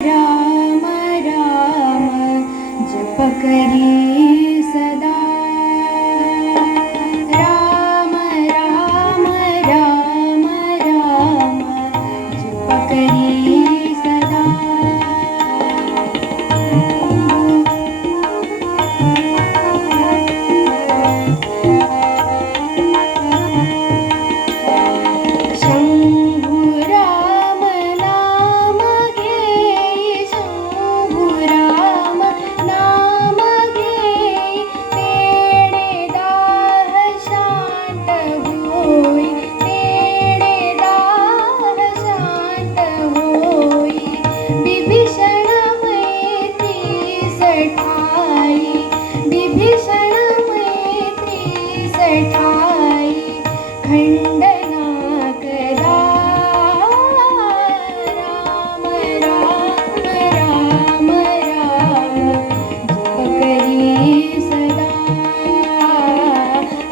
राम राम जप करी सदा। राम राम राम राम जप करी सदा। खंडना करा। राम राम राम राम जप करी सदा।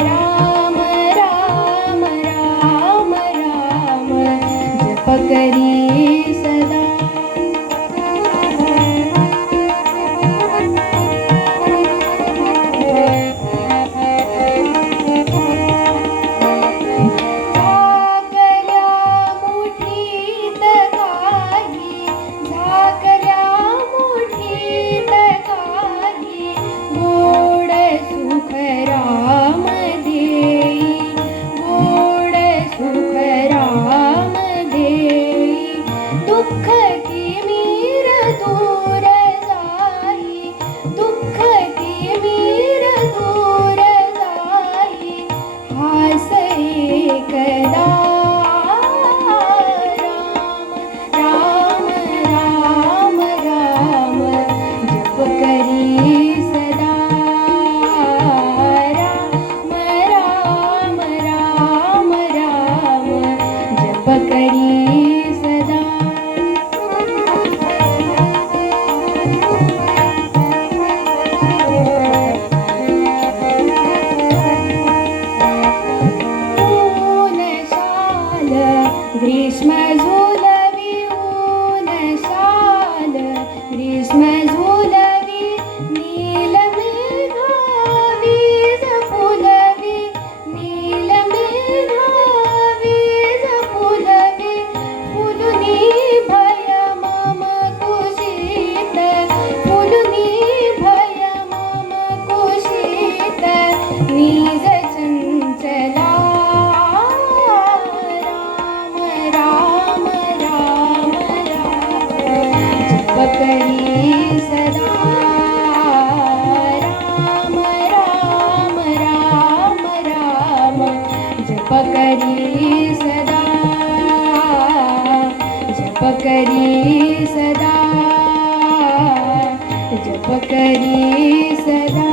राम राम राम राम जप करी सदा। दुःख की मीर दूर जाई, दुःख की मीर दूर जाई, हास एकदा। राम राम राम राम जप करी सदा। राम राम राम राम जप करी सदा। ग्रीष्म झुलवी ऊन शाल, ग्रीष्म झुलवी नील मेघा वीज फुलवी, नील मेघा वीज फुलवी, फुलुनी भय मम कुशीत, फुलुनी भय मम कुशीत, नीज चंचला। करी सदा। राम राम राम राम जप करी सदा। जप करी सदा। जप करी सदा।